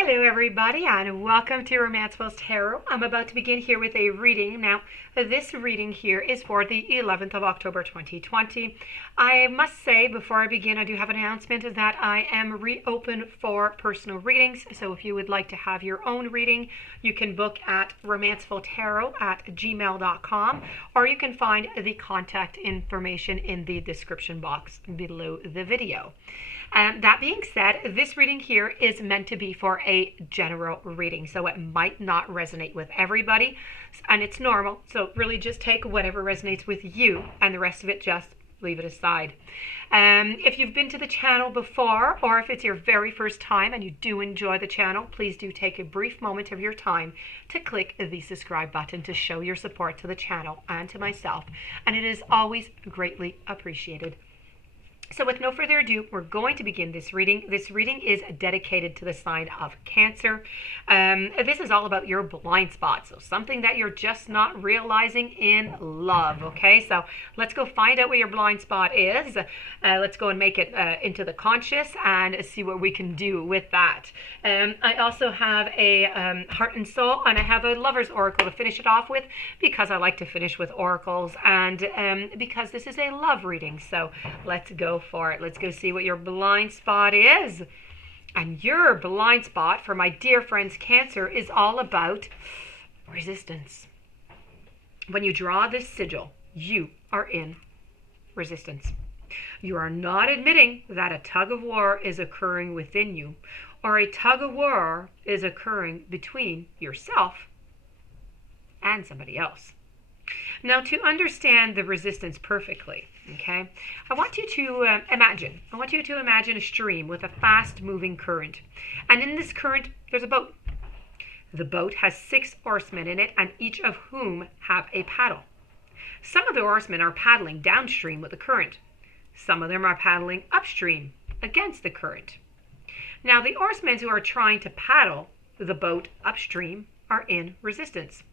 Hello everybody and welcome to Romancefull's Tarot. I'm about to begin here with a reading. Now, this reading here is for the 11th of October 2020. I must say before I begin, I do have an announcement that I am reopened for personal readings. So if you would like to have your own reading, you can book at romancefulltarot@gmail.com, or you can find the contact information in the description box below the video. That being said, this reading here is meant to be for a general reading, so it might not resonate with everybody, and it's normal. So really just take whatever resonates with you, and the rest of it just leave it aside. If you've been to the channel before, or if it's your very first time and you do enjoy the channel, please do take a brief moment of your time to click the subscribe button to show your support to the channel and to myself, and it is always greatly appreciated. So with no further ado, we're going to begin this reading. This reading is dedicated to the sign of Cancer. This is all about your blind spots, so something that you're just not realizing in love, okay? So let's go find out what your blind spot is. Let's go and make it into the conscious and see what we can do with that. I also have a heart and soul, and I have a lover's oracle to finish it off with because I like to finish with oracles, and because this is a love reading. So let's go for it. Let's go see what your blind spot is. And your blind spot for my dear friends Cancer is all about resistance. When you draw this sigil, you are in resistance. You are not admitting that a tug of war is occurring within you, or a tug of war is occurring between yourself and somebody else. Now, to understand the resistance perfectly, okay, I want you to imagine a stream with a fast-moving current. And in this current, there's a boat. The boat has 6 oarsmen in it, and each of whom have a paddle. Some of the oarsmen are paddling downstream with the current. Some of them are paddling upstream against the current. Now, the oarsmen who are trying to paddle the boat upstream are in resistance.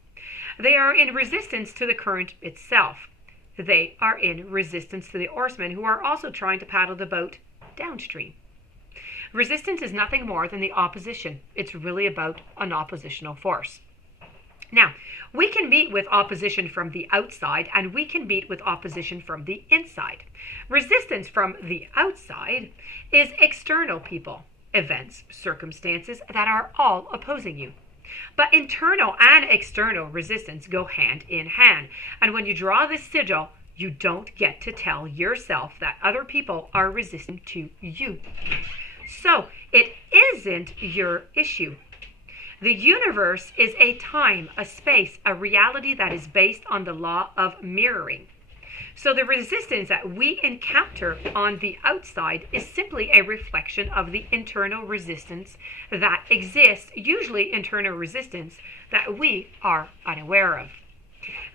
They are in resistance to the current itself. They are in resistance to the oarsmen who are also trying to paddle the boat downstream. Resistance is nothing more than the opposition. It's really about an oppositional force. Now, we can meet with opposition from the outside, and we can meet with opposition from the inside. Resistance from the outside is external people, events, circumstances that are all opposing you. But internal and external resistance go hand in hand. And when you draw this sigil, you don't get to tell yourself that other people are resisting to you. So it isn't your issue. The universe is a time, a space, a reality that is based on the law of mirroring. So the resistance that we encounter on the outside is simply a reflection of the internal resistance that exists, usually internal resistance that we are unaware of.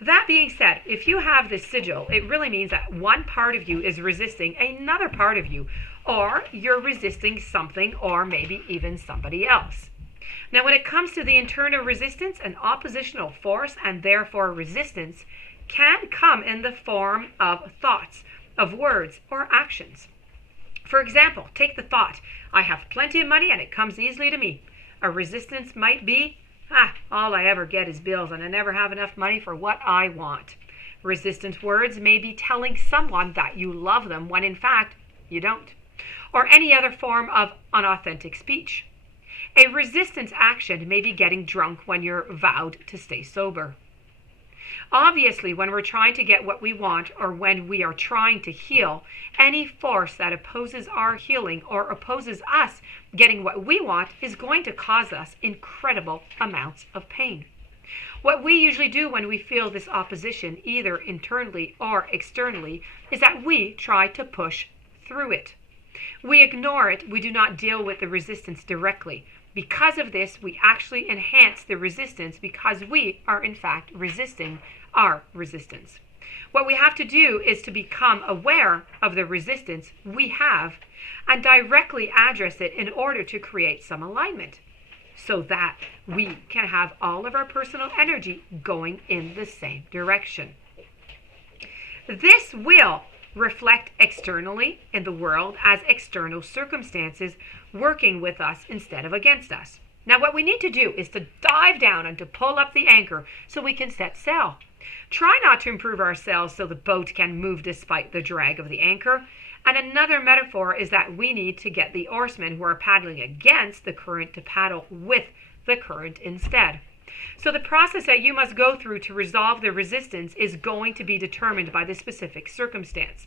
That being said, if you have this sigil, it really means that one part of you is resisting another part of you, or you're resisting something, or maybe even somebody else. Now, when it comes to the internal resistance, an oppositional force, and therefore resistance, can come in the form of thoughts, of words, or actions. For example, take the thought, I have plenty of money and it comes easily to me. A resistance might be, all I ever get is bills and I never have enough money for what I want. Resistant words may be telling someone that you love them when in fact you don't. Or any other form of unauthentic speech. A resistance action may be getting drunk when you're vowed to stay sober. Obviously, when we're trying to get what we want, or when we are trying to heal, any force that opposes our healing or opposes us getting what we want is going to cause us incredible amounts of pain. What we usually do when we feel this opposition, either internally or externally, is that we try to push through it. We ignore it. We do not deal with the resistance directly. Because of this, we actually enhance the resistance because we are in fact resisting our resistance. What we have to do is to become aware of the resistance we have and directly address it in order to create some alignment so that we can have all of our personal energy going in the same direction. This will reflect externally in the world as external circumstances working with us instead of against us. Now, what we need to do is to dive down and to pull up the anchor so we can set sail. Try not to improve ourselves so the boat can move despite the drag of the anchor. And another metaphor is that we need to get the oarsmen who are paddling against the current to paddle with the current instead. So the process that you must go through to resolve the resistance is going to be determined by the specific circumstance.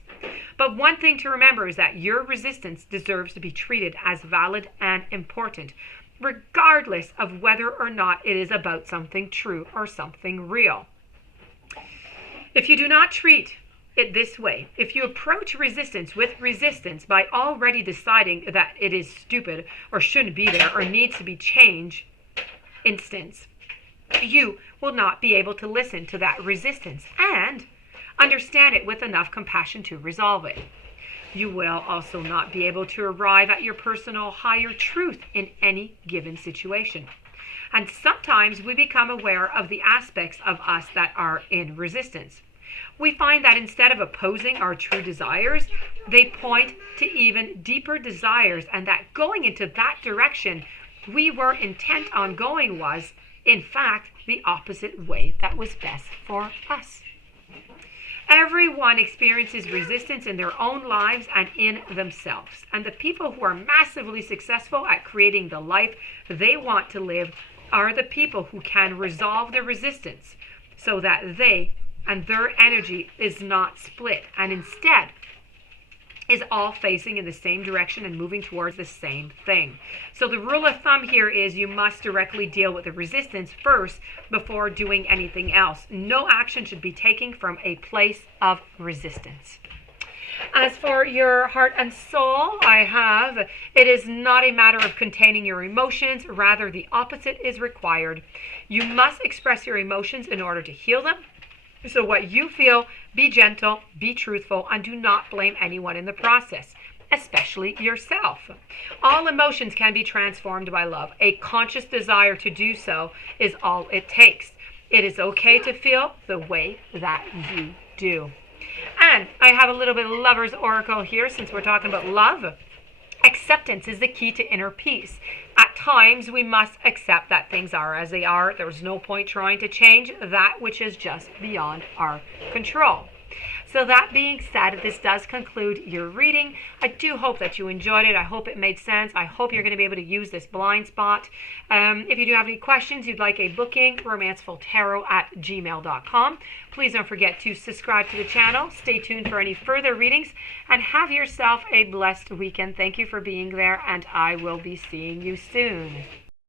But one thing to remember is that your resistance deserves to be treated as valid and important, regardless of whether or not it is about something true or something real. If you do not treat it this way, if you approach resistance with resistance by already deciding that it is stupid or shouldn't be there or needs to be changed, you will not be able to listen to that resistance and understand it with enough compassion to resolve it. You will also not be able to arrive at your personal higher truth in any given situation. And sometimes we become aware of the aspects of us that are in resistance. We find that instead of opposing our true desires, they point to even deeper desires, and that going into that direction we were intent on going was, in fact, the opposite way that was best for us. Everyone experiences resistance in their own lives and in themselves. And the people who are massively successful at creating the life they want to live are the people who can resolve the resistance so that they and their energy is not split and instead is all facing in the same direction and moving towards the same thing. So the rule of thumb here is you must directly deal with the resistance first before doing anything else. No action should be taken from a place of resistance. As for your heart and soul, it is not a matter of containing your emotions, rather the opposite is required. You must express your emotions in order to heal them. So what you feel, be gentle, be truthful, and do not blame anyone in the process, especially yourself. All emotions can be transformed by love. A conscious desire to do so is all it takes. It is okay to feel the way that you do. And I have a little bit of Lover's Oracle here since we're talking about love. Acceptance is the key to inner peace. At times, we must accept that things are as they are. There's no point trying to change that which is just beyond our control. So that being said, this does conclude your reading. I do hope that you enjoyed it. I hope it made sense. I hope you're going to be able to use this blind spot. If you do have any questions, you'd like a booking, romancefulltarot@gmail.com. Please don't forget to subscribe to the channel. Stay tuned for any further readings and have yourself a blessed weekend. Thank you for being there, and I will be seeing you soon.